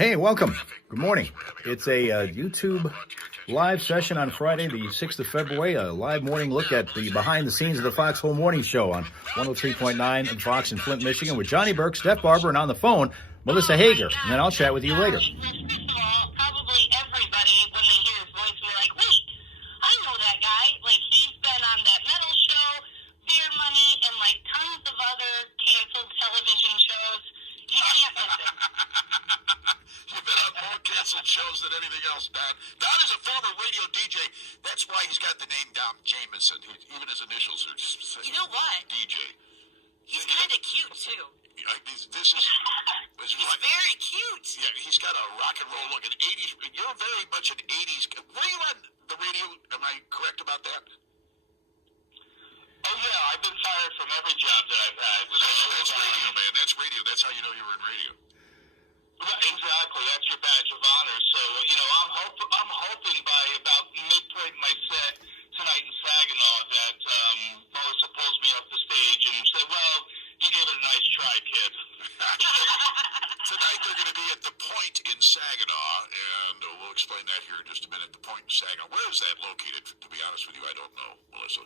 Hey, welcome. Good morning. It's a YouTube live session on Friday, the 6th of February, a live morning look at the behind the scenes of the Foxhole Morning Show on 103.9 and Fox in Flint, Michigan with Johnny Burke, Steph Barber, and on the phone, Melissa Hager. And then I'll chat with you later. First of all, probably everybody, when they hear his voice, will be like, wait, I know that guy. Like, he's been on that metal show, Beer Money, and, like, tons of other canceled television shows. You can't miss it. You've been on more canceled shows than anything else, Don. Don is a former radio DJ. That's why he's got the name Don Jameson. Even his initials are just... You know what? DJ. He's kind of cute, too. This is He's very cute. Yeah, he's got a rock and roll look. An 80s. You're very much an 80s. Were you on the radio? Am I correct about that? Oh, yeah, I've been fired from every job that I've had. That's radio, man. That's radio. That's how you know you were in radio. Exactly. That's your badge of honor. So, you know, I'm hoping by about midpoint in my set tonight in Saginaw that Melissa pulls me off the stage and said, well, you gave it a nice try, kid. Tonight they're going to be at the Point in Saginaw, and we'll explain that here in just a minute. The Point in Saginaw. Where is that located? To be honest with you, I don't know, Melissa.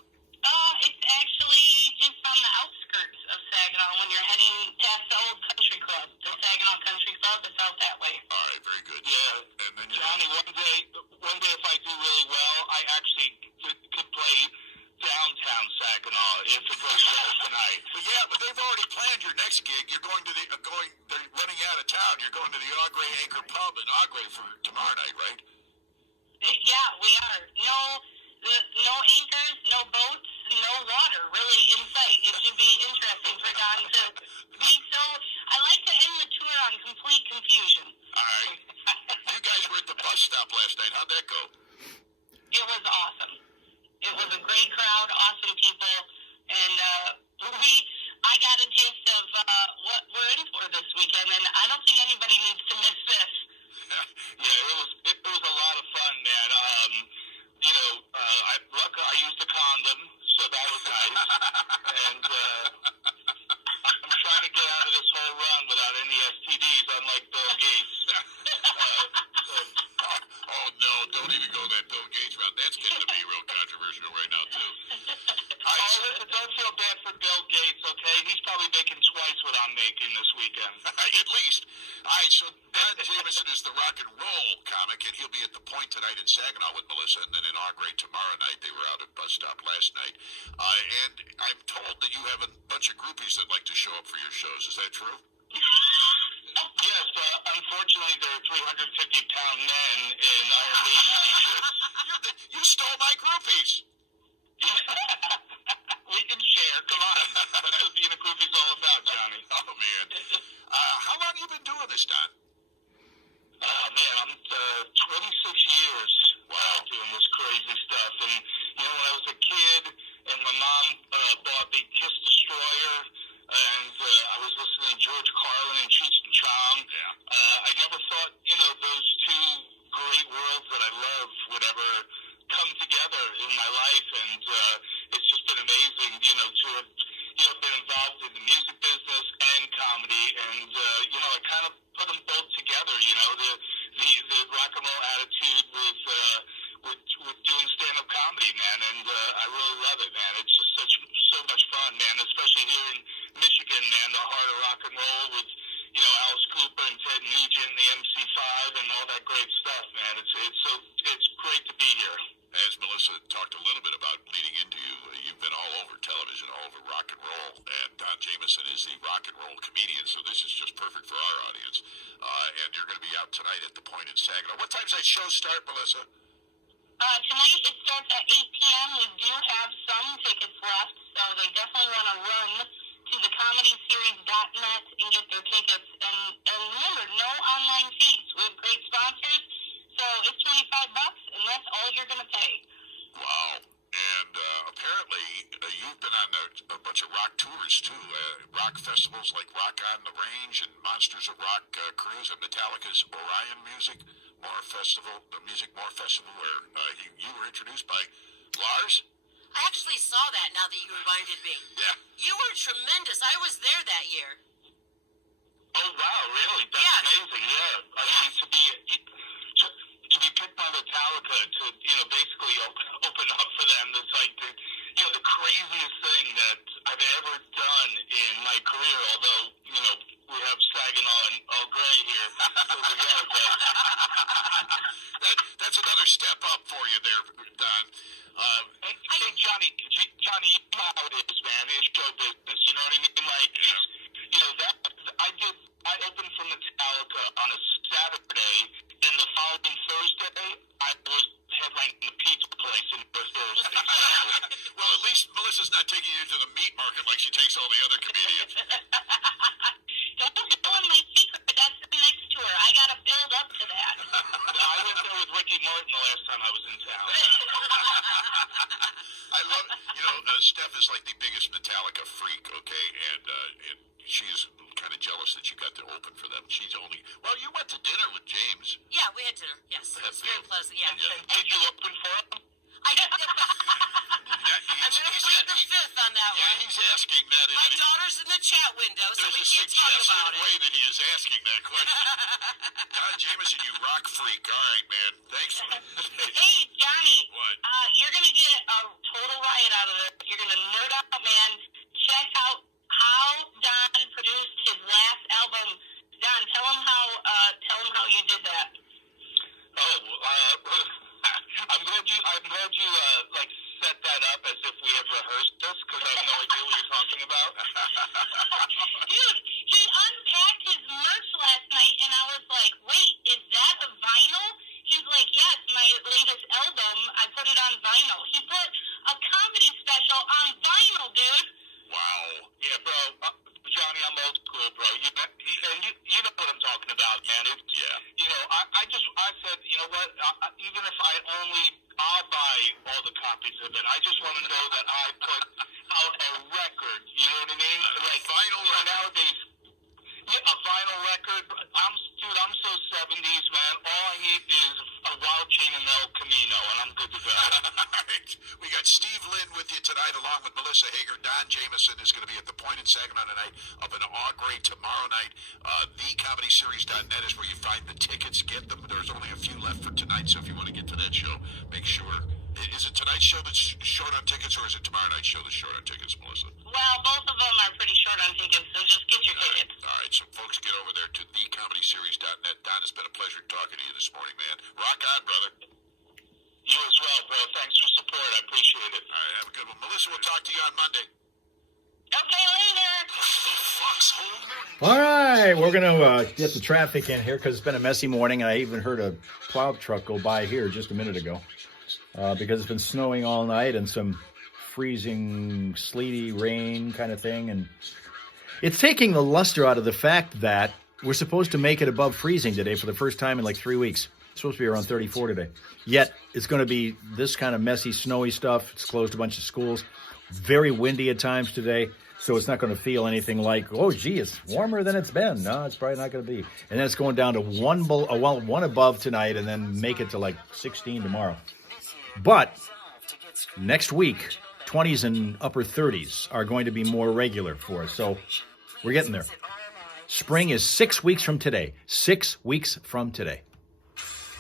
It's actually just on the outskirts of Saginaw when you're heading past the old country club. The Saginaw Country Club is out that way. All right, very good. Yeah. And then Johnny, one day if I do really well, I actually could play downtown Saginaw if it goes well tonight. But they've already planned your next gig. You're going to they're running out of town. You're going to the Augrey Anchor Pub in Augrey for tomorrow night, right? Yeah, we are. No anchors, no boats, no water really in sight. It should be interesting for Don to be so... I like to end the tour on complete confusion. All right. You guys were at the bus stop last night. How'd that go? It was awesome. It was a great crowd, awesome people, and I got a taste of what we're in for this weekend, and I don't think anybody needs to miss this. Yeah, it was a lot of fun, man. Luckily I used a condom, so that was nice. And I'm trying to get out of this whole run without any STDs, unlike Bill Gates. Oh, no, don't even go that Bill Gates route. That's getting to be real controversial right now, too. Listen, don't feel bad for Bill Gates, okay? He's probably making twice what I'm making this weekend. At least. All right, so Don Jameson is the rock and roll comic, and he'll be at the Point tonight in Saginaw with Melissa, and then in Augrey tomorrow night. They were out at bus stop last night. And I'm told that you have a bunch of groupies that like to show up for your shows. Is that true? Yes, unfortunately, they're 350-pound men in Iron Maiden t-shirts. You stole my groupies. We can share. Come on. That's what being a groupie's all about, Johnny. Oh, man. How long have you been doing this, Don? Man, I'm 26 years doing this crazy stuff. And, you know, when I was a kid and my mom bought me Kiss Destroyer, and I was listening to George Carlin and Cheech and Chong, I never thought, you know, those two great worlds that I love would ever come together in my life. And it's just been amazing, you know, to have, you know, been involved in the music business and comedy. And, you know, I kind of put them both together, you know, the rock and roll attitude with doing stand-up comedy, man. And I really love it, man. It's just so much fun, man, especially here in Michigan, man, the heart of rock and roll with, you know, Alice Cooper and Ted Nugent and the MC5 and all that great stuff, man. It's great to be here. As Melissa talked a little bit about leading into you, you've been all over television, all over rock and roll, and Don Jameson is the rock and roll comedian, so this is just perfect for our audience. And you're going to be out tonight at the Point in Saginaw. What time's that show start, Melissa? Tonight it starts at 8 p.m. We do have some tickets left, so they definitely want to run to thecomedyseries.net and get their tickets. And remember, no online fees. We have great sponsors, so it's $25, and that's all you're going to pay. Wow. And apparently you've been on a bunch of rock tours, too. Rock festivals like Rock on the Range and Monsters of Rock Cruise and Metallica's Orion Music More Festival, the Music More Festival, where you were introduced by Lars. I actually saw that now that you reminded me. Yeah. You were tremendous. I was there that year. Oh, wow, really? That's Yeah. amazing, yeah. I mean, on a Saturday, and the following Thursday, I was headlining the pizza place in Thursday. Well, at least Melissa's not taking you to the meat market like she takes all the other comedians. Don't tell him my secret, but that's the next tour. I got to build up to that. No, I went there with Ricky Martin the last time I was in town. I love, Steph is like the biggest Metallica freak, okay, and she's kind of jealous that you got to open for them. She's only, well, you went to dinner with James. Yeah, we had dinner. Yes, it was very pleasant. Yeah. Did you open for him? I'm going to plead the fifth on that Yeah, one. he's asking that. My daughter's in the chat window, so There's we a can't talk suggested about it. way that he is asking that question. Don Jameson, you rock freak. All right, man. Thanks. Hey, Johnny. What? You're going to get a total riot out of this. You're going to nerd out, man. Check out how Don produced his last album. Don, tell him how you did that. I'm glad you set that up as if we had rehearsed this, because I have no idea what you're talking about. Dude, he unpacked his merch last night, and I was like, wait, is that a vinyl? He's like, yeah, it's my latest album. I put it on vinyl. He put a comedy special on vinyl, dude. Wow. Yeah, bro. Johnny, I'm old school, bro. You know what I'm talking about, man. I said, you know what? Even if I'll buy all the copies of it. I just want to know that I put out a record. You know what I mean? Like vinyl record. Nowadays, a vinyl record. I'm so 70s, man. All I need is a wild chain and El Camino, and I'm good to go. All right. We got Steve Lynn with you tonight, along with Melissa Hager. Don Jameson is going to be at the Point in Saginaw tonight, up in Augrey tomorrow night. TheComedySeries.net is where you find the tickets. Get them. There's only a few left for tonight, so if you want to get to that show, make sure. Is it tonight's show that's short on tickets, or is it tomorrow night's show that's short on tickets, Melissa? Well, both of them are pretty short on tickets, so just get your tickets. All right, so folks, get over there to TheComedySeries.net. Don, it's been a pleasure talking to you this morning, man. Rock on, brother. You as well, bro. Thanks for support. I appreciate it. All right, have a good one. Melissa, we'll talk to you on Monday. Okay, later. The Fox Home Morning. All right, we're going to get the traffic in here because it's been a messy morning, and I even heard a plow truck go by here just a minute ago because it's been snowing all night and some freezing, sleety rain kind of thing. And it's taking the luster out of the fact that we're supposed to make it above freezing today for the first time in like 3 weeks. It's supposed to be around 34 today. Yet, it's going to be this kind of messy, snowy stuff. It's closed a bunch of schools. Very windy at times today. So it's not going to feel anything like, oh, gee, it's warmer than it's been. No, it's probably not going to be. And then it's going down to one above tonight and then make it to like 16 tomorrow. But next week, 20s and upper 30s are going to be more regular for us. So we're getting there. Spring is 6 weeks from today. 6 weeks from today.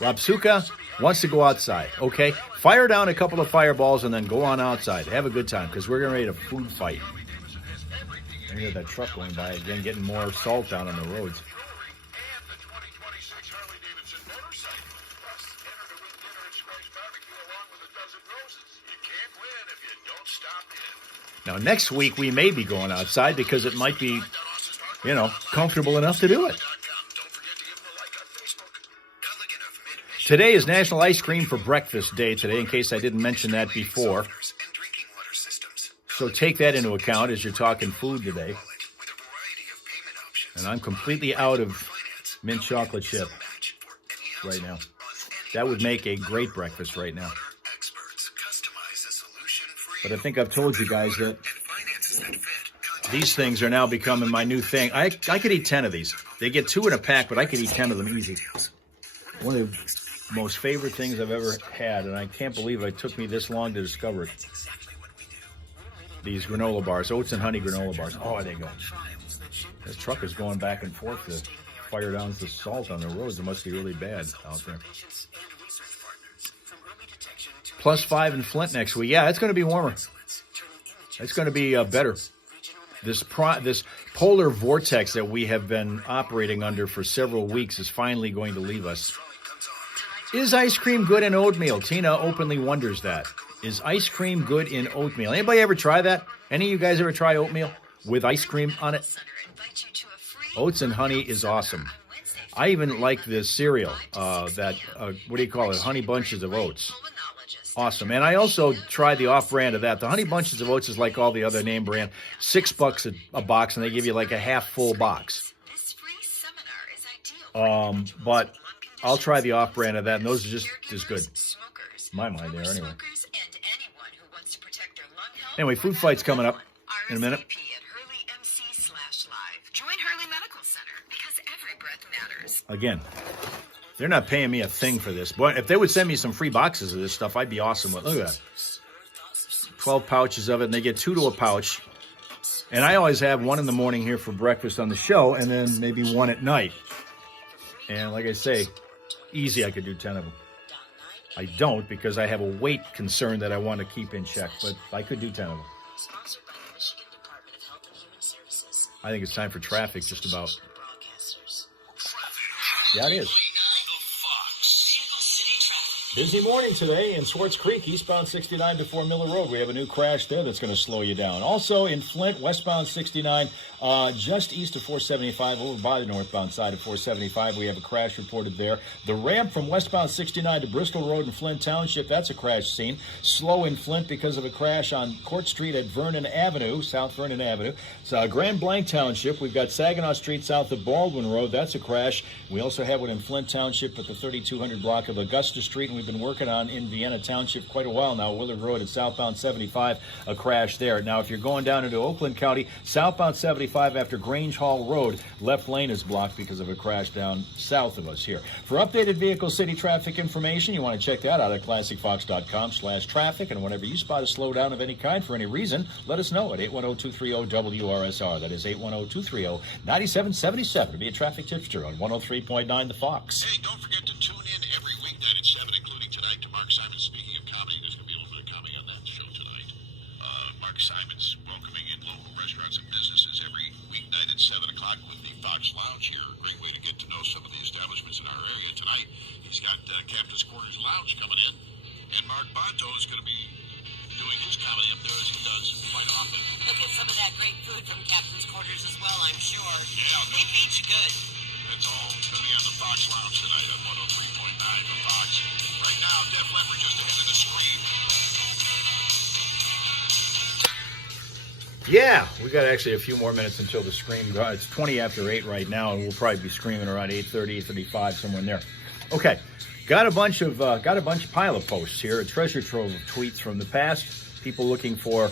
Rob Suka wants to go outside, okay? Fire down a couple of fireballs and then go on outside. Have a good time because we're getting ready to food fight. I hear that truck going by again, getting more salt down on the roads. Now, next week we may be going outside because it might be, comfortable enough to do it. Today is National Ice Cream for Breakfast Day today, in case I didn't mention that before. So take that into account as you're talking food today. And I'm completely out of mint chocolate chip right now. That would make a great breakfast right now. But I think I've told you guys that these things are now becoming my new thing. I could eat 10 of these. They get 2 in a pack, but I could eat 10 of them easy. One of the most favorite things I've ever had, and I can't believe it took me this long to discover it. These granola bars, oats and honey granola bars. Oh, there you go. This truck is going back and forth to fire down the salt on the roads. It must be really bad out there. +5 in Flint next week. Yeah, it's going to be warmer. It's going to be better. This polar vortex that we have been operating under for several weeks is finally going to leave us. Is ice cream good in oatmeal? Tina openly wonders that. Is ice cream good in oatmeal? Anybody ever try that? Any of you guys ever try oatmeal with ice cream on it? Oats and honey is awesome. I even like this cereal, what do you call it, Honey Bunches of Oats. Awesome. And I also tried the off-brand of that. The Honey Bunches of Oats is like all the other name brand, $6 a box, and they give you like a half-full box. But I'll try the off-brand of that, and those are just as good. In my mind there, anyway. Anyway, food fight's coming up in a minute. Again, they're not paying me a thing for this. But if they would send me some free boxes of this stuff, I'd be awesome with it. Look at that. 12 pouches of it, and they get 2 to a pouch. And I always have one in the morning here for breakfast on the show, and then maybe one at night. And like I say, easy, I could do 10 of them. I don't, because I have a weight concern that I want to keep in check, but I could do 10 of them. I think it's time for traffic, just about. Yeah, it is. Busy morning today in Swartz Creek, eastbound 69 to 4 Miller Road. We have a new crash there that's going to slow you down. Also in Flint, westbound 69, just east of 475, over by the northbound side of 475, we have a crash reported there. The ramp from westbound 69 to Bristol Road in Flint Township, that's a crash scene. Slow in Flint because of a crash on Court Street at Vernon Avenue, South Vernon Avenue. So Grand Blanc Township, we've got Saginaw Street south of Baldwin Road, that's a crash. We also have one in Flint Township at the 3200 block of Augusta Street, and we've been working on in Vienna Township quite a while now. Willard Road at southbound 75, a crash there. Now, if you're going down into Oakland County, southbound 75 after Grange Hall Road, left lane is blocked because of a crash down south of us here. For updated Vehicle City traffic information, you want to check that out at classicfox.com/traffic. And whenever you spot a slowdown of any kind for any reason, let us know at 810-230-WRSR. That is 810-230-9777 to be a traffic tipster on 103.9 The Fox. Hey, don't forget to tune in every weeknight at 7, including tonight, to Mark Simon. Speaking of comedy, there's going to be a little bit of comedy on that show tonight. Mark Simon's welcoming in local restaurants and businesses every weeknight at 7 o'clock with the Fox Lounge here. A great way to get to know some of the establishments in our area tonight. He's got Captain's Quarters Lounge coming in, and Mark Bonto is going to be doing his comedy up there as he does quite often. Look at some of that great food from Captain's Quarters as well, I'm sure. Yeah. They feed you good. That's all going to be on the Fox Lounge tonight at 103.9 The Fox. Right now, Def Leppard just a bit of the Scream. Yeah, we got actually a few more minutes until the Scream. It's 20 after 8 right now, and we'll probably be screaming around 8:30, 8:35, somewhere in there. Okay, got a bunch of pile of posts here, a treasure trove of tweets from the past. People looking for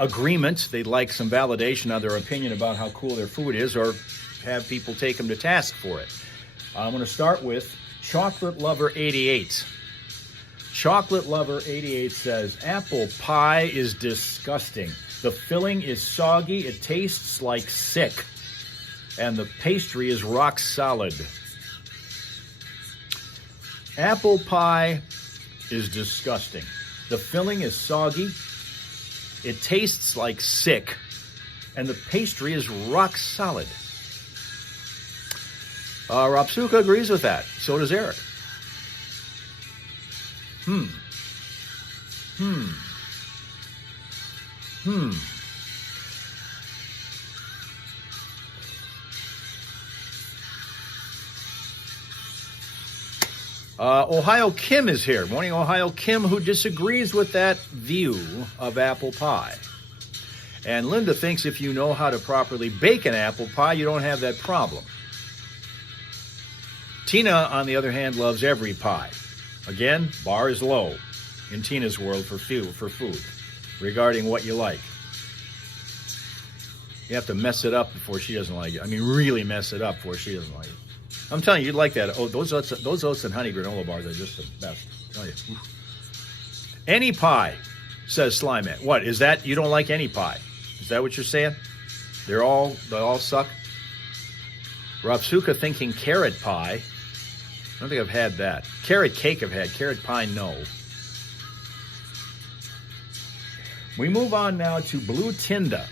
agreement. They'd like some validation on their opinion about how cool their food is, or have people take them to task for it. I'm going to start with Chocolate Lover 88. Chocolate Lover 88 says, apple pie is disgusting. The filling is soggy. It tastes like sick. And the pastry is rock solid. Apple pie is disgusting. The filling is soggy. It tastes like sick. And the pastry is rock solid. Rapsuka agrees with that. So does Eric. Ohio Kim is here. Morning, Ohio Kim, who disagrees with that view of apple pie. And Linda thinks if you know how to properly bake an apple pie, you don't have that problem. Tina, on the other hand, loves every pie. Again, bar is low in Tina's world for food, regarding what you like. You have to mess it up before she doesn't like it. I mean, really mess it up before she doesn't like it. I'm telling you, you'd like that. Oh, those oats and honey granola bars are just the best. I tell you. Any pie, says Slyman. What, is that, you don't like any pie? Is that what you're saying? They all suck? Rapsuka thinking carrot pie. I don't think I've had that. Carrot cake I've had. Carrot pie, no. We move on now to Blue Tinda.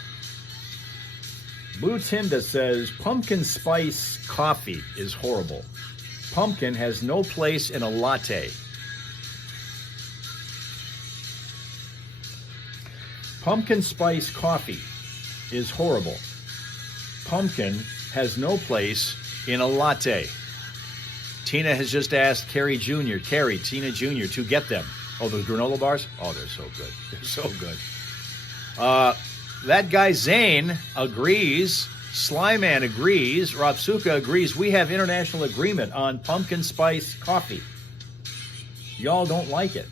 Blue Tinda says, pumpkin spice coffee is horrible. Pumpkin has no place in a latte. Pumpkin spice coffee is horrible. Pumpkin has no place in a latte. Tina has just asked Tina Jr. to get them. Oh, those granola bars? Oh, they're so good. They're so good. That guy Zane agrees. Slyman agrees. Rapsuka agrees. We have international agreement on pumpkin spice coffee. Y'all don't like it.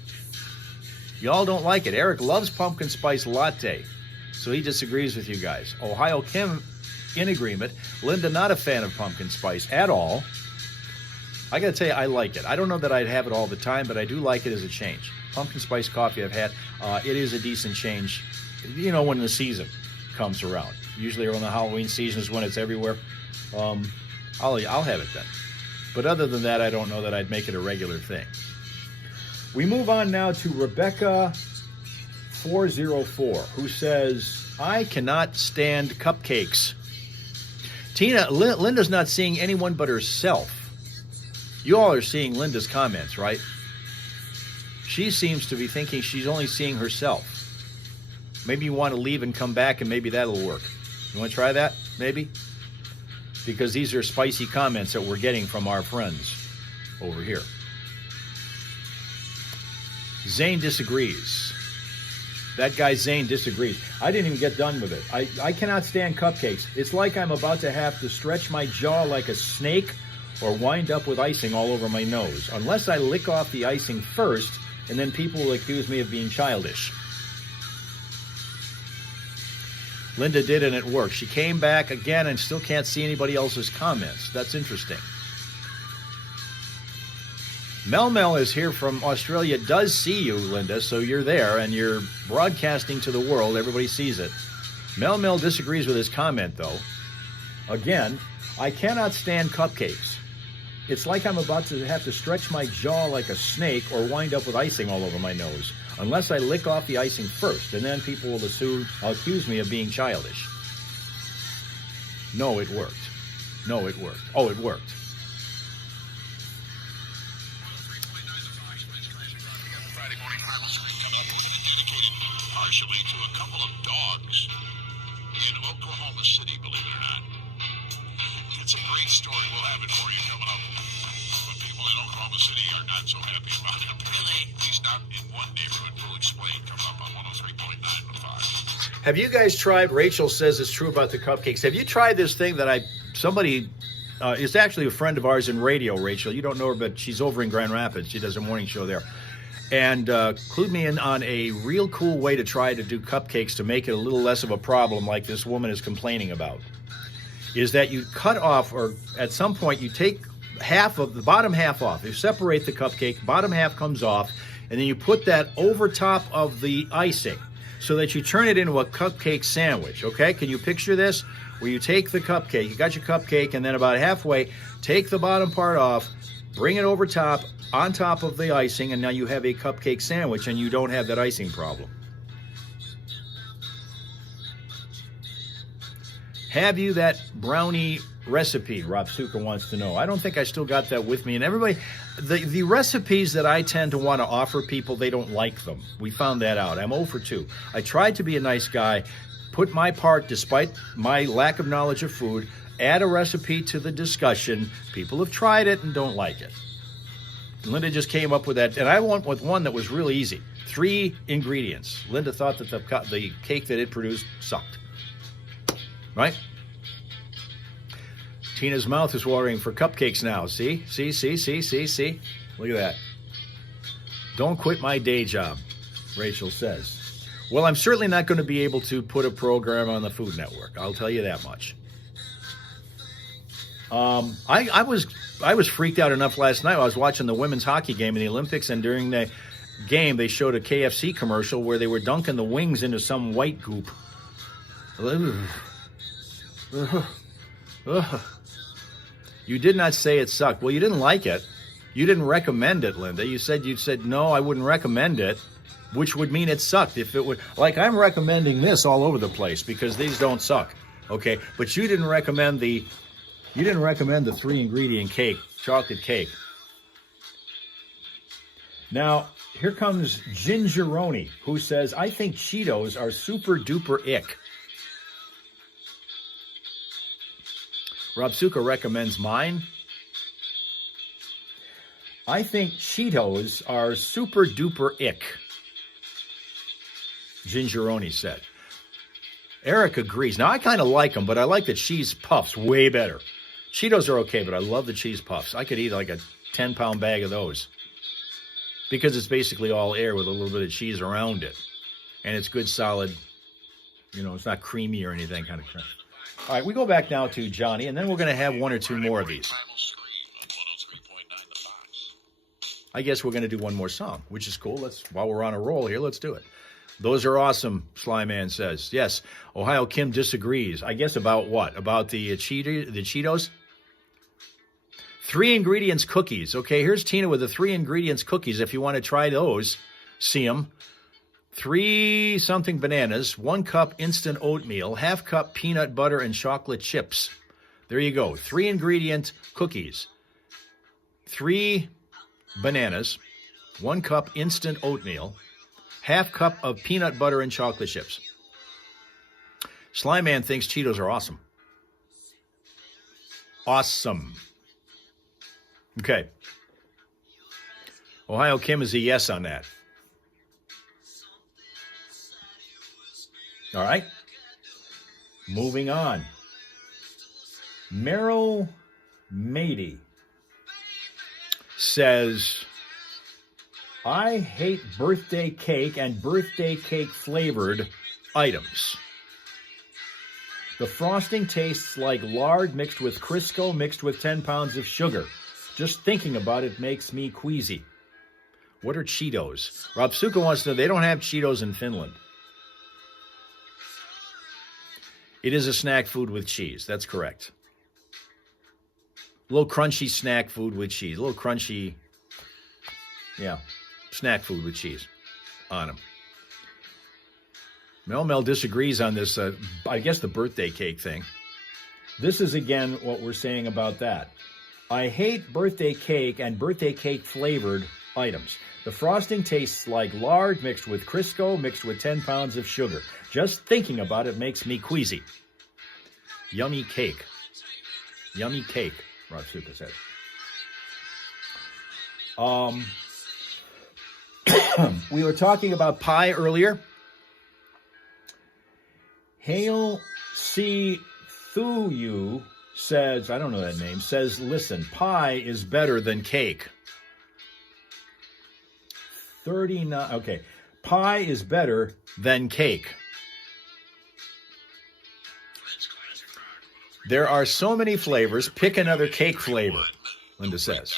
Y'all don't like it. Eric loves pumpkin spice latte, so he disagrees with you guys. Ohio Kim in agreement. Linda not a fan of pumpkin spice at all. I got to tell you, I like it. I don't know that I'd have it all the time, but I do like it as a change. Pumpkin spice coffee I've had. It is a decent change, you know, when the season comes around. Usually around the Halloween season is when it's everywhere. I'll have it then. But other than that, I don't know that I'd make it a regular thing. We move on now to Rebecca 404, who says, I cannot stand cupcakes. Tina, Linda's not seeing anyone but herself. You all are seeing Linda's comments, right? She seems to be thinking she's only seeing herself. Maybe you want to leave and come back, and maybe that'll work. You want to try that? Maybe? Because these are spicy comments that we're getting from our friends over here. Zane disagrees. That guy Zane disagrees. I didn't even get done with it. I cannot stand cupcakes. It's like I'm about to have to stretch my jaw like a snake or wind up with icing all over my nose. Unless I lick off the icing first, and then people will accuse me of being childish. Linda did, and it worked. She came back again and still can't see anybody else's comments. That's interesting. Mel is here from Australia, does see you, Linda, so you're there, and you're broadcasting to the world. Everybody sees it. Mel disagrees with his comment, though. Again, I cannot stand cupcakes. It's like I'm about to have to stretch my jaw like a snake or wind up with icing all over my nose. Unless I lick off the icing first, and then people will accuse me of being childish. No, it worked. No, it worked. Oh, it worked. Friday morning harvest dedicated partially to a couple of dogs in Oklahoma City, believe it or not. It's a great story. We'll have it for you coming up. But people in Oklahoma City are not so happy about it. Really? At least not in one neighborhood. We'll explain coming up on 103.9 with Fox. Have you guys tried, Rachel says it's true about the cupcakes. Have you tried this thing that somebody, it's actually a friend of ours in radio, Rachel. You don't know her, but she's over in Grand Rapids. She does a morning show there. And clued me in on a real cool way to try to do cupcakes to make it a little less of a problem like this woman is complaining about. Is that you cut off, or at some point you take half of the bottom half off. You separate the cupcake, bottom half comes off, and then you put that over top of the icing so that you turn it into a cupcake sandwich, okay? Can you picture this? Where you take the cupcake, you got your cupcake, and then about halfway, take the bottom part off, bring it over top, on top of the icing, and now you have a cupcake sandwich, and you don't have that icing problem. Have you that brownie recipe? Rapsuka wants to know. I don't think I still got that with me. And everybody, the recipes that I tend to want to offer people, they don't like them. We found that out. I'm 0 for 2. I tried to be a nice guy, put my part despite my lack of knowledge of food, add a recipe to the discussion. People have tried it and don't like it. Linda just came up with that, and I went with one that was real easy. 3 ingredients. Linda thought that the cake that it produced sucked. Right? Tina's mouth is watering for cupcakes now. See? Look at that. Don't quit my day job, Rachel says. Well, I'm certainly not going to be able to put a program on the Food Network. I'll tell you that much. I was freaked out enough last night. I was watching the women's hockey game in the Olympics, and during the game, they showed a KFC commercial where they were dunking the wings into some white goop. You did not say it sucked. Well, you didn't like it. You didn't recommend it, Linda. You said no, I wouldn't recommend it, which would mean it sucked. If it would, like, I'm recommending this all over the place because these don't suck. Okay, but you didn't recommend the 3-ingredient cake, chocolate cake. Now, here comes Gingeroni, who says, I think Cheetos are super duper ick. Rob Suka recommends mine. I think Cheetos are super duper ick, Gingeroni said. Eric agrees. Now, I kind of like them, but I like the cheese puffs way better. Cheetos are okay, but I love the cheese puffs. I could eat like a 10-pound bag of those because it's basically all air with a little bit of cheese around it. And it's good, solid, it's not creamy or anything kind of crap. All right, we go back now to Johnny, and then we're going to have one or two more of these. I guess we're going to do one more song, which is cool. While we're on a roll here, let's do it. Those are awesome, Sly Man says. Yes, Ohio Kim disagrees. I guess about what? About the Cheetos? 3 ingredients cookies. Okay, here's Tina with the 3 ingredients cookies. If you want to try those, see them. 3 something bananas, 1 cup instant oatmeal, ½ cup peanut butter and chocolate chips. There you go. 3 ingredient cookies. 3 bananas, 1 cup instant oatmeal, ½ cup of peanut butter and chocolate chips. Sly Man thinks Cheetos are awesome. Awesome. Okay. Ohio Kim is a yes on that. All right. Moving on. Meryl Mady says, I hate birthday cake and birthday cake flavored items. The frosting tastes like lard mixed with Crisco mixed with 10 pounds of sugar. Just thinking about it makes me queasy. What are Cheetos? Rob Suka wants to know, they don't have Cheetos in Finland. It is a snack food with cheese. That's correct. A little crunchy snack food with cheese. A little crunchy, snack food with cheese on them. Mel disagrees on this, I guess, the birthday cake thing. This is, again, what we're saying about that. I hate birthday cake and birthday cake flavored items. The frosting tastes like lard mixed with Crisco mixed with 10 pounds of sugar. Just thinking about it makes me queasy. Yummy cake. Yummy cake, Ratsuka said. We were talking about pie earlier. Hail C. Thuyu says, I don't know that name, says, listen, pie is better than cake. 39, okay. Pie is better than cake. There are so many flavors. Pick another cake flavor, Linda says.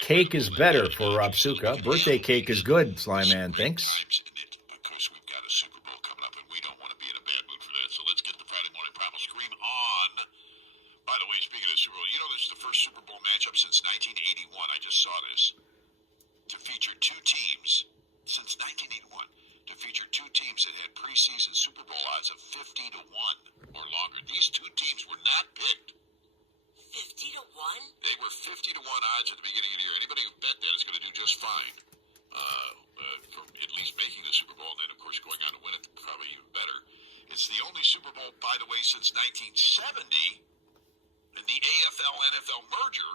Cake is better for Rob Suka. Birthday cake is good, Sly Man thinks. Because we've got a Super Bowl coming up, and we don't want to be in a bad mood for that. So let's get the Friday Morning Primal Scream on. By the way, speaking of Super Bowl, this is the first Super Bowl matchup since 1981. I just saw this. To feature 2 teams since 1981. To feature 2 teams that had preseason Super Bowl odds of 50 to 1 or longer. These 2 teams were not picked. 50 to 1? They were 50 to 1 odds at the beginning of the year. Anybody who bet that is going to do just fine. For at least making the Super Bowl, and then, of course, going on to win it, probably even better. It's the only Super Bowl, by the way, since 1970, in the AFL-NFL merger,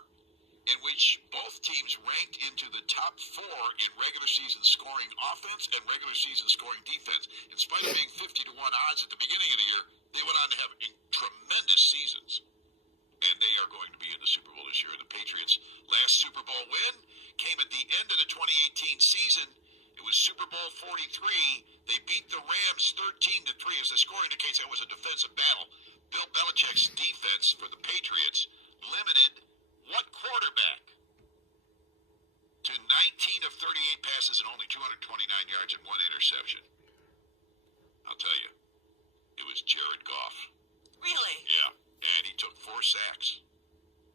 in which both teams ranked into the top 4 in regular season scoring offense and regular season scoring defense. In spite of being 50 to 1 odds at the beginning of the year, they went on to have tremendous seasons. And they are going to be in the Super Bowl this year. The Patriots' last Super Bowl win came at the end of the 2018 season. It was Super Bowl 43. They beat the Rams 13 to 3. As the score indicates, that was a defensive battle. Bill Belichick's defense for the Patriots limited what quarterback to 19 of 38 passes and only 229 yards and 1 interception? I'll tell you, it was Jared Goff. Really? Yeah, and he took 4 sacks.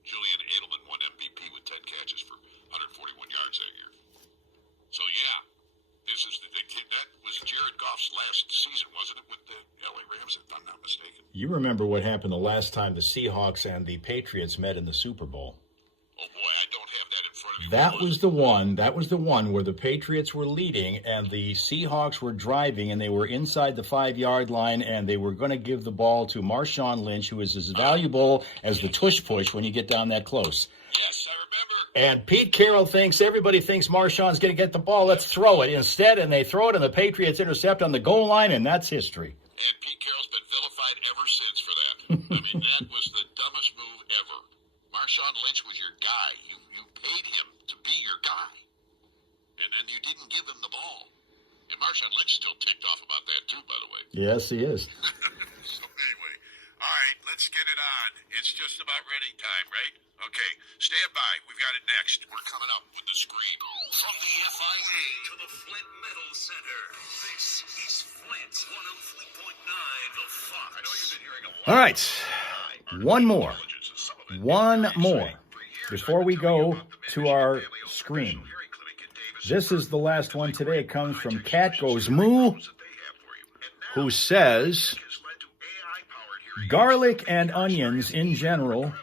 Julian Edelman won MVP with 10 catches for 141 yards that year. So yeah, that was Jared Goff's last season, wasn't it, with the LA Rams, if I'm not mistaken? You remember what happened the last time the Seahawks and the Patriots met in the Super Bowl. Oh boy, I don't have that in front of me. That was the one. That was the one where the Patriots were leading and the Seahawks were driving, and they were inside the 5-yard line, and they were going to give the ball to Marshawn Lynch, who is as valuable as the tush push when you get down that close. Yes, I remember. And Pete Carroll everybody thinks Marshawn's going to get the ball. Let's throw it instead, and they throw it, and the Patriots intercept on the goal line, and that's history. And Pete Carroll's been vilified ever since for that. I mean, that was the dumbest move ever. Marshawn Lynch was your guy. You paid him to be your guy. And then you didn't give him the ball. And Marshawn Lynch still ticked off about that, too, by the way. Yes, he is. So anyway, all right, let's get it on. It's just about ready time, right? Okay, stand by. We've got it next. We're coming up with the screen. From the FIA to the Flint Metal Center, this is Flint 103.9 The Fox. I know you've been hearing a lot. All right, one more. One more before we go to our screen. This is the last one today. It comes from Cat Goes Moo, who says, garlic and onions in general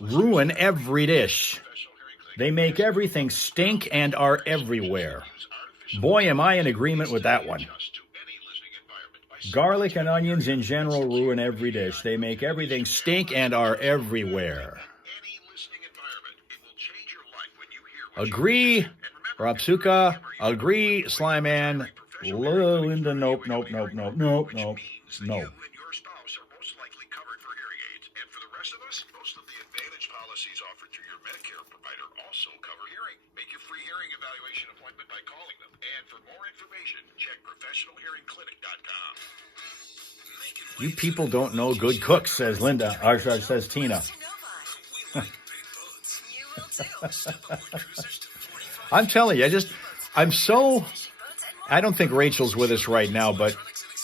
ruin every dish. They make everything stink and are everywhere. Boy, am I in agreement with that one. Garlic and onions in general ruin every dish. They make everything stink and are everywhere. Agree, Rapsuka. Agree, Slyman. Linda, nope. You and your spouse are most likely covered for hearing aids. And for the rest of us, most of the advantage policies offered through your Medicare provider also cover hearing. Make a free hearing evaluation appointment by calling them. And for more information, check professionalhearingclinic.com. You people don't know good cooks, says Linda. Or says Tina. I'm telling you, I don't think Rachel's with us right now, but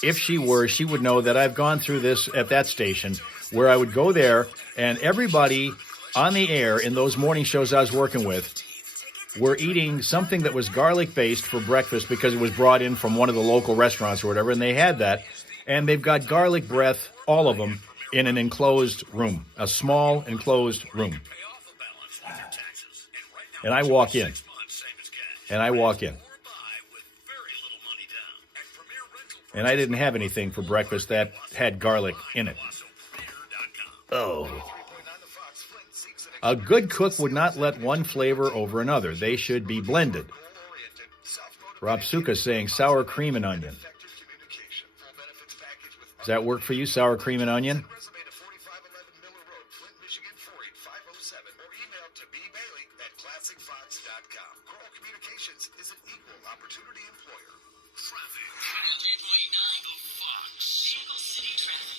if she were, she would know that I've gone through this at that station where I would go there and everybody on the air in those morning shows I was working with were eating something that was garlic-based for breakfast because it was brought in from one of the local restaurants or whatever, and they had that, and they've got garlic breath, all of them, in an enclosed room, a small enclosed room. And I walk in. And I didn't have anything for breakfast that had garlic in it. Oh. A good cook would not let one flavor over another. They should be blended. Rapsuka saying sour cream and onion. Does that work for you, sour cream and onion?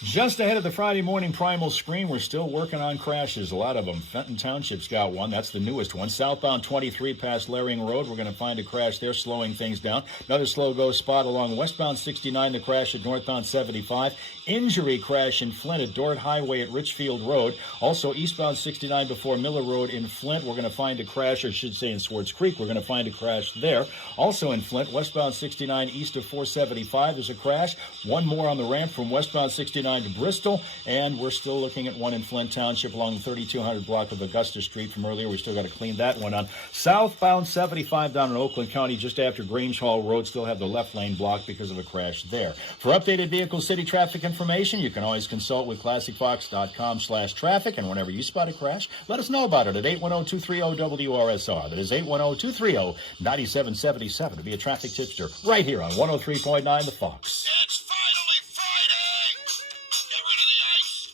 Just ahead of the Friday morning primal screen, we're still working on crashes. A lot of them. Fenton Township's got one. That's the newest one. Southbound 23 past Laring Road. We're going to find a crash there, slowing things down. Another slow-go spot along westbound 69, the crash at northbound 75. Injury crash in Flint at Dort Highway at Richfield Road. Also eastbound 69 before Miller Road in Flint. We're going to find a crash, or I should say in Swartz Creek. We're going to find a crash there. Also in Flint, westbound 69 east of 475. There's a crash. One more on the ramp from westbound 69 to Bristol, and we're still looking at one in Flint Township along the 3200 block of Augusta Street from earlier. We still got to clean that one on. Southbound 75 down in Oakland County, just after Grange Hall Road, still have the left lane blocked because of a crash there. For updated vehicle city traffic information, you can always consult with ClassicFox.com/traffic, and whenever you spot a crash, let us know about it at 810-230-WRSR. That is 810-230-9777 to be a traffic tipster right here on 103.9 The Fox. It's finally Friday! Get rid of the ice!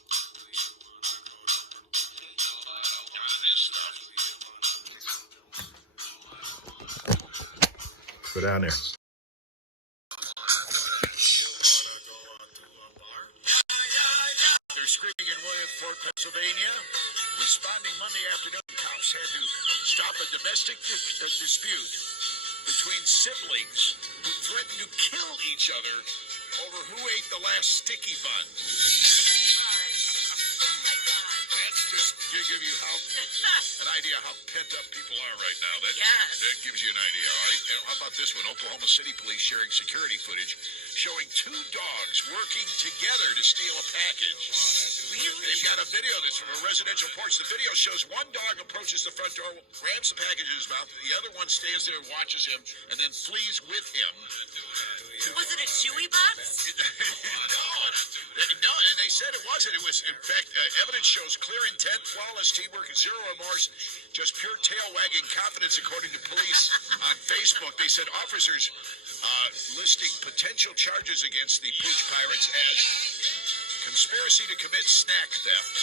Go down there. They're screaming in Williamsport, Pennsylvania. Responding Monday afternoon, cops had to stop a domestic dispute between siblings who threatened to kill each other over who ate the last sticky bun. That's just to give you an idea how pent up people are right now. That gives you an idea, all right? And how about this one? Oklahoma City police sharing security footage showing two dogs working together to steal a package. Really? They've got a video that's from a residential porch. The video shows one dog approaches the front door, grabs the package in his mouth. The other one stands there and watches him and then flees with him. Was it a Chewy box? No, and they said it wasn't. It was, in fact, evidence shows clear intent, flawless teamwork, and zero remorse, just pure tail-wagging confidence, according to police on Facebook. They said officers listing potential charges against the Pooch Pirates as conspiracy to commit snack theft,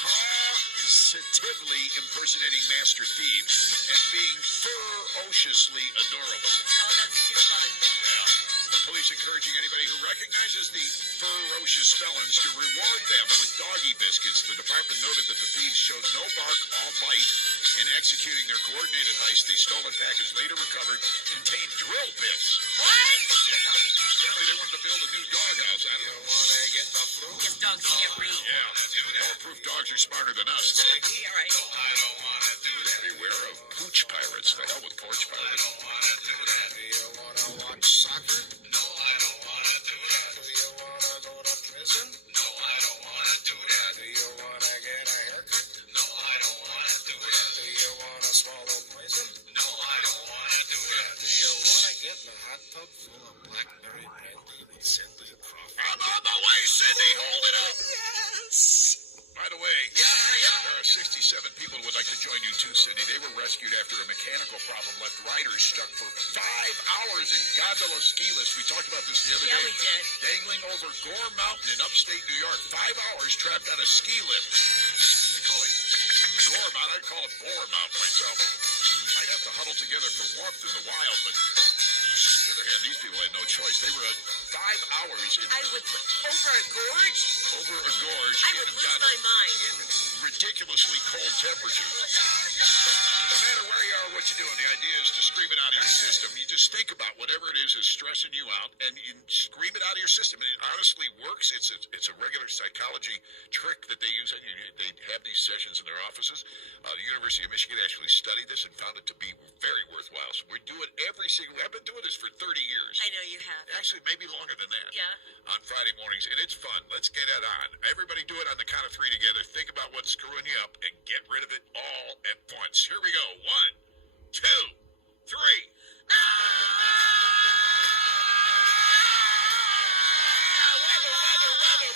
positively impersonating master thieves, and being ferociously adorable. Oh, that's too fun. The police encouraging anybody who recognizes the ferocious felons to reward them with doggy biscuits. The department noted that the thieves showed no bark, all bite. In executing their coordinated heist, the stolen package later recovered contained drill bits. What? Apparently they wanted to build a new doghouse. I don't know. Because dogs can't read. Yeah, bulletproof dogs are smarter than us, though. Yeah, right. Beware of Pooch Pirates. The hell with Porch Pirates. Do you wanna watch soccer? No, I don't wanna do that. Do you wanna go to prison? No, I don't wanna do that. Do you wanna get a haircut? No, I don't wanna do that. Do you wanna swallow poison? No, I don't wanna do that. Do you wanna get in a hot tub full of blackberry brandy with Cindy Crawford? I'm on the way, Cindy. Hold it up. Yes! By the way, there are 67 people who would like to join you too, Cindy. They were rescued after a mechanical problem left riders stuck for 5 hours in gondola ski lifts. We talked about this the other Yeah, day. we did. Dangling over Gore Mountain in upstate New York. 5 hours trapped on a ski lift. They call it Gore Mountain. I'd call it Bore Mountain myself. Might have to huddle together for warmth in the wild, but on the other hand, these people had no choice. They were at 5 hours in I would over a gorge. over a gorge. I and would have lose got my mind. in ridiculously cold temperatures. No matter where you are, what you do, the idea is to scream it out of your system. You just think about whatever it is stressing you out, and you scream it out of your system. And it honestly works. It's a regular psychology trick that they use. They have these sessions in their offices. The University of Michigan actually studied this and found it to be very worthwhile. So we do it every single. I've been doing this for 30 years. I know you have. Actually, maybe longer than that. Yeah. On Friday mornings, and it's fun. Let's get it on. Everybody do it on the count of 3 together. Think about what's screwing you up and get rid of it all at once. Here we go. 1, 2, 3.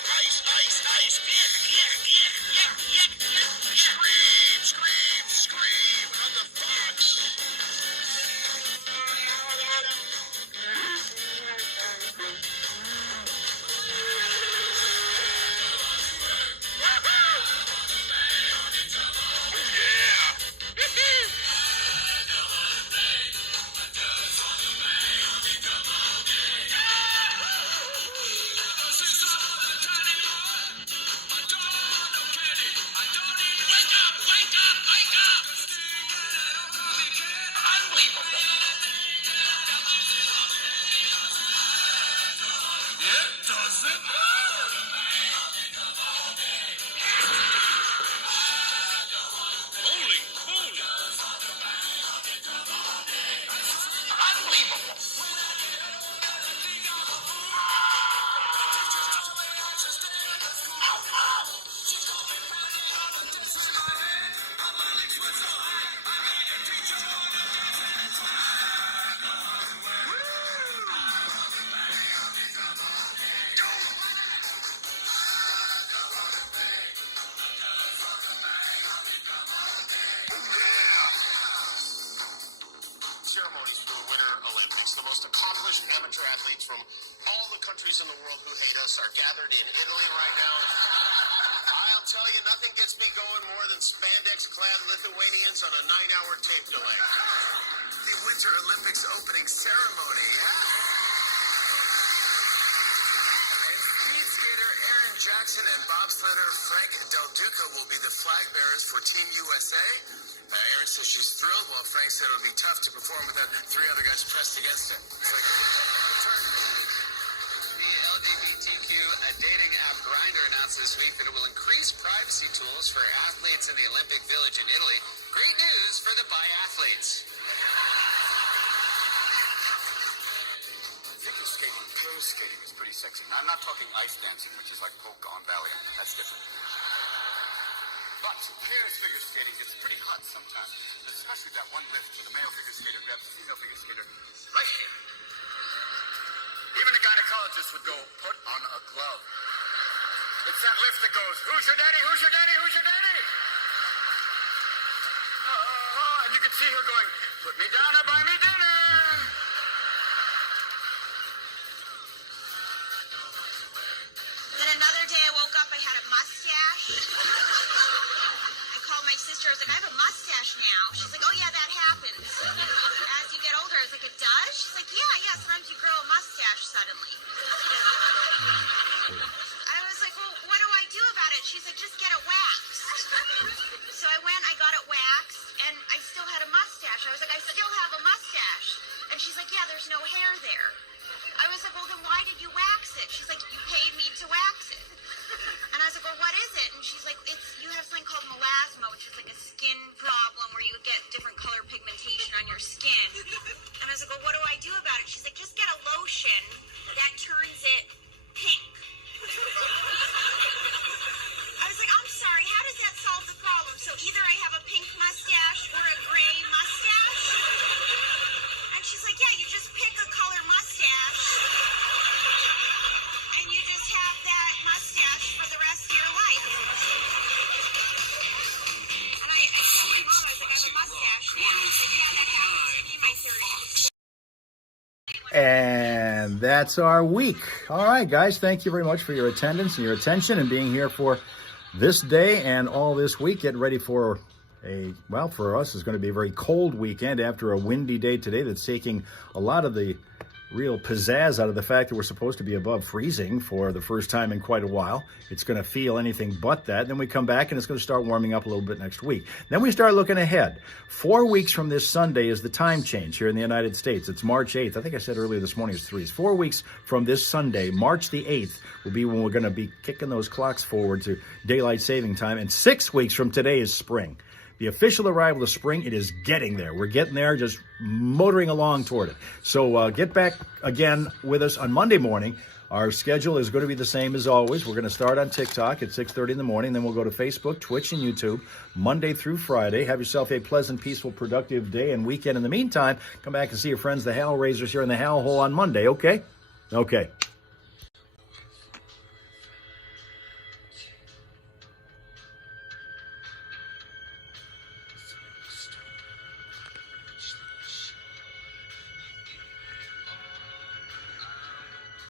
Weather, ice. Scream on the fox. Ceremonies for the Winter Olympics. The most accomplished amateur athletes from all the countries in the world who hate us are gathered in Italy right now. I'll tell you, nothing gets me going more than spandex-clad Lithuanians on a 9-hour tape delay. The Winter Olympics opening ceremony. And speed skater Aaron Jackson and bobsledder Frank Del Duca will be the flag bearers for Team USA. Aaron says she's thrilled, while Frank said it would be tough to perform without 3 other guys pressed against her. It's like, The LGBTQ dating app Grindr announced this week that it will increase privacy tools for athletes in the Olympic Village in Italy. Great news for the biathletes. figure skating pros figure skating is pretty sexy. Now, I'm not talking ice dancing, which is like polka on Valiant. That's different. But pairs figure skating gets pretty hot sometimes, especially that one lift where the male figure skater grabs the female figure skater right here. Even a gynecologist would go, put on a glove. It's that lift that goes, who's your daddy, who's your daddy, who's your daddy? And you can see her going, put me down or buy me dinner. Then another day I woke up, I had a mustache. I called my sister, I was like, I have a mustache now. She's like, oh yeah, that happens. As you get older, I was like, it does? She's like, yeah, sometimes you grow a mustache suddenly. I was like, well, what do I do about it? She's like, just get it waxed. So I went, I got it waxed, and I still had a mustache. I was like, I still have a mustache. And she's like, yeah, there's no hair there. I was like, well, then why did you wax it? She's like, you paid me to wax it. And I was like, well, what is it? And she's like, you have something called melasma, which is like a skin problem where you get different color pigmentation on your skin. And I was like, well, what do I do about it? She's like, just get a lotion that turns it pink. I was like, I'm sorry, how does that solve the problem? So either I have a pink mustache or a gray mustache? And she's like, yeah, you just pick a color mustache and you just have that mustache for the rest of your life. And I told my mom, I was like, I have a mustache now. She's like, yeah, that happens to me in my 30s. And that's our week. All right, guys, thank you very much for your attendance and your attention and being here for this day and all this week. Get ready for for us, it's going to be a very cold weekend after a windy day today that's taking a lot of the real pizzazz out of the fact that we're supposed to be above freezing for the first time in quite a while. It's going to feel anything but that. Then we come back and it's going to start warming up a little bit next week. Then we start looking ahead. 4 weeks from this Sunday is the time change here in the United States. It's March 8th. I think I said earlier this morning it's 3. 4 weeks from this Sunday, March the 8th, will be when we're going to be kicking those clocks forward to daylight saving time. And 6 weeks from today is spring. The official arrival of spring, it is getting there. We're getting there, just motoring along toward it. So get back again with us on Monday morning. Our schedule is going to be the same as always. We're going to start on TikTok at 6:30 in the morning. Then we'll go to Facebook, Twitch, and YouTube Monday through Friday. Have yourself a pleasant, peaceful, productive day and weekend. In the meantime, come back and see your friends, the Hal Raisers, here in the Hal Hole on Monday, okay? Okay.